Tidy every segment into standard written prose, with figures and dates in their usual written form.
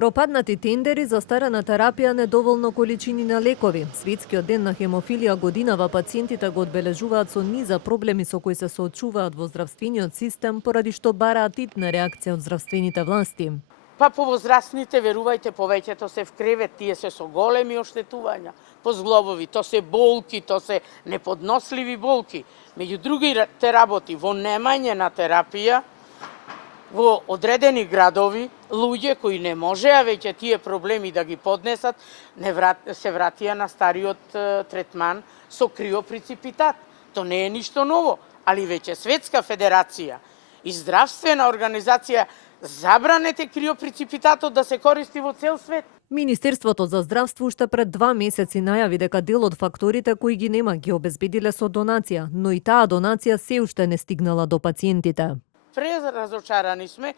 Пропаднати тендери за старана терапија, недоволно количини на лекови. Светскиот ден на хемофилија годинава пациентите го одбележуваат со низа проблеми со кои се соочуваат во здравствениот систем, поради што бараат итна реакција од здравствените власти. Па повозрастните, верувајте, повеќето се в кревет, тие се со големи оштетувања по зглобови, то се болки, то се неподносливи болки. Меѓу другите работи, во немање на терапија, во одредени градови, луѓе кои не можеа веќе тие проблеми да ги поднесат, се вратија на стариот третман со криопреципитат. То не е ништо ново, али веќе Светска федерација и здравствена организација забранете криопреципитатот да се користи во цел свет. Министерството за здравство уште пред 2 месеци најави дека дел од факторите кои ги нема ги обезбедиле со донација, но и таа донација се уште не стигнала до пациентите. Презразочарани сме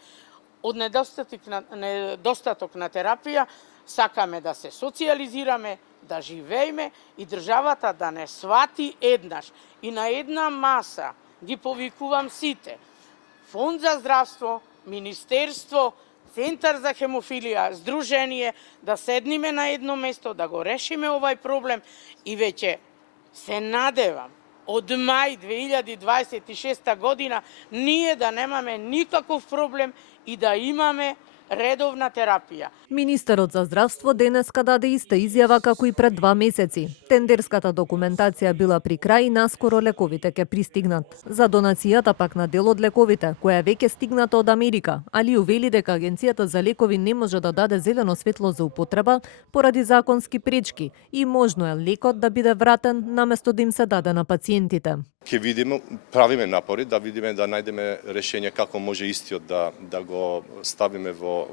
од недостаток на терапија, сакаме да се социјализираме, да живееме и државата да не свати еднаш и на една маса ги повикувам сите. Фонд за здравство, Министерство, Центар за хемофилија, Сдружение, да седниме на едно место, да го решиме овај проблем и веќе се надевам од мај 2026 година ние да немаме никаков проблем и да имаме редовна терапија. Министерот за здравство денеска даде иста изјава како и пред 2 месеци. Тендерската документација била при крај и наскоро лековите ќе пристигнат. За донацијата пак на дел од лековите, која веќе стигната од Америка, али увели дека Агенцијата за лекови не може да даде зелено светло за употреба поради законски пречки и можно е лекот да биде вратен наместо да им се даде на пациентите. Ќе видиме, правиме напори да видиме да најдеме решение како може истиот да го ставиме во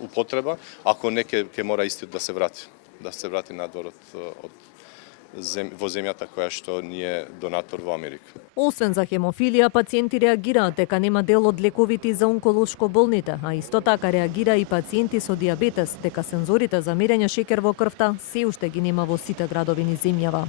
употреба, ако не ќе мора истиот да се врати надвор во земјата која што ни е донатор во Америка. Освен за хемофилија, пациенти реагираат дека нема дел од лековите за онколошко болните, а исто така реагира и пациенти со дијабетес дека сензорите за мерење шекер во крвта се уште ги нема во сите градови низ земјава.